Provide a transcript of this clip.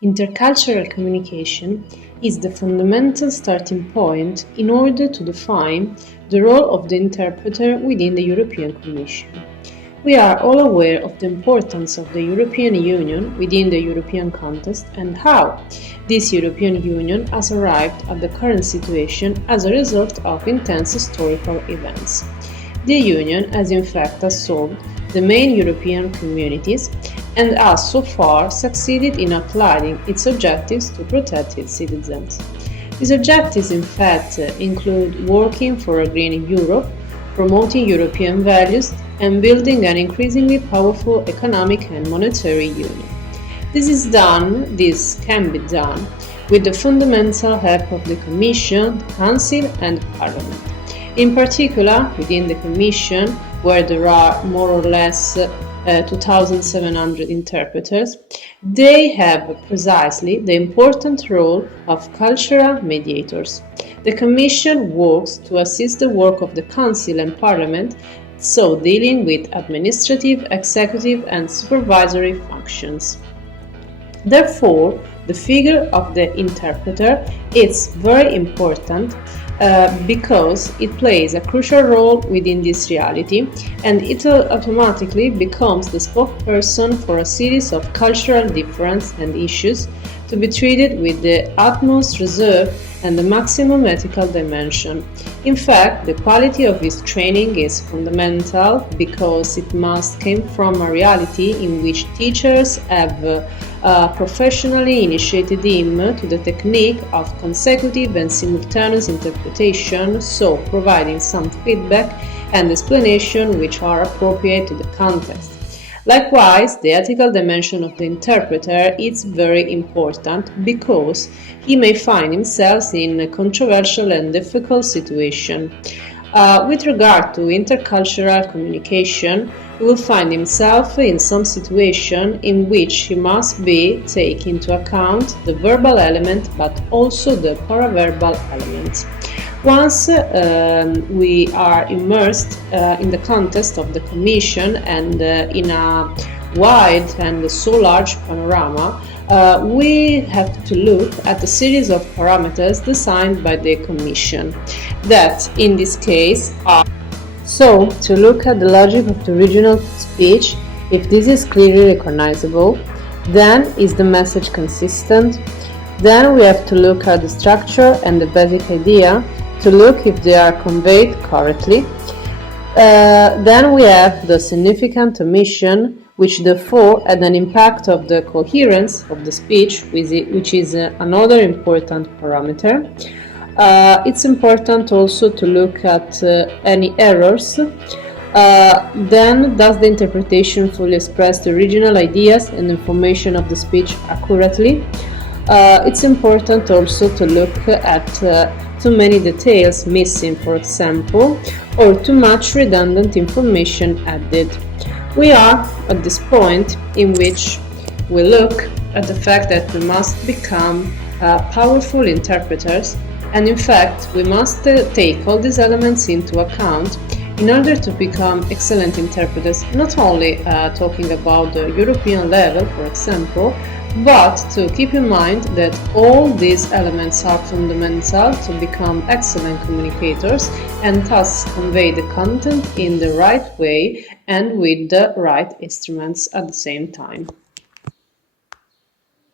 Intercultural communication is the fundamental starting point in order to define the role of the interpreter within the European Commission. We are all aware of the importance of the European Union within the European context and how this European Union has arrived at the current situation as a result of intense historical events. The Union has in fact solved the main European communities and has so far succeeded in applying its objectives to protect its citizens. These objectives in fact include working for a greener Europe, promoting European values, and building an increasingly powerful economic and monetary union. This can be done with the fundamental help of the Commission, the Council and Parliament. In particular, within the Commission, where there are more or less 2,700 interpreters, they have precisely the important role of cultural mediators. The Commission works to assist the work of the Council and Parliament, so dealing with administrative, executive and supervisory functions. Therefore, the figure of the interpreter is very important because it plays a crucial role within this reality, and it automatically becomes the spokesperson for a series of cultural differences and issues to be treated with the utmost reserve and the maximum ethical dimension. In fact, the quality of his training is fundamental because it must come from a reality in which teachers have professionally initiated him to the technique of consecutive and simultaneous interpretation, so providing some feedback and explanation which are appropriate to the context. Likewise, the ethical dimension of the interpreter is very important because he may find himself in a controversial and difficult situation. With regard to intercultural communication, he will find himself in some situation in which he must take into account the verbal element but also the paraverbal element. Once we are immersed in the context of the Commission and in a wide and so large panorama, we have to look at a series of parameters designed by the Commission that, in this case, are so, to look at the logic of the original speech, if this is clearly recognizable, then is the message consistent? Then we have to look at the structure and the basic idea to look if they are conveyed correctly. Then we have the significant omission, which therefore had an impact of the coherence of the speech, which is another important parameter. It's important also to look at any errors. Then, does the interpretation fully express the original ideas and information of the speech accurately? It's important also to look at too many details missing, for example, or too much redundant information added. We are at this point in which we look at the fact that we must become powerful interpreters, and in fact we must take all these elements into account in order to become excellent interpreters, not only talking about the European level, for example, but to keep in mind that all these elements are fundamental to become excellent communicators and thus convey the content in the right way and with the right instruments at the same time.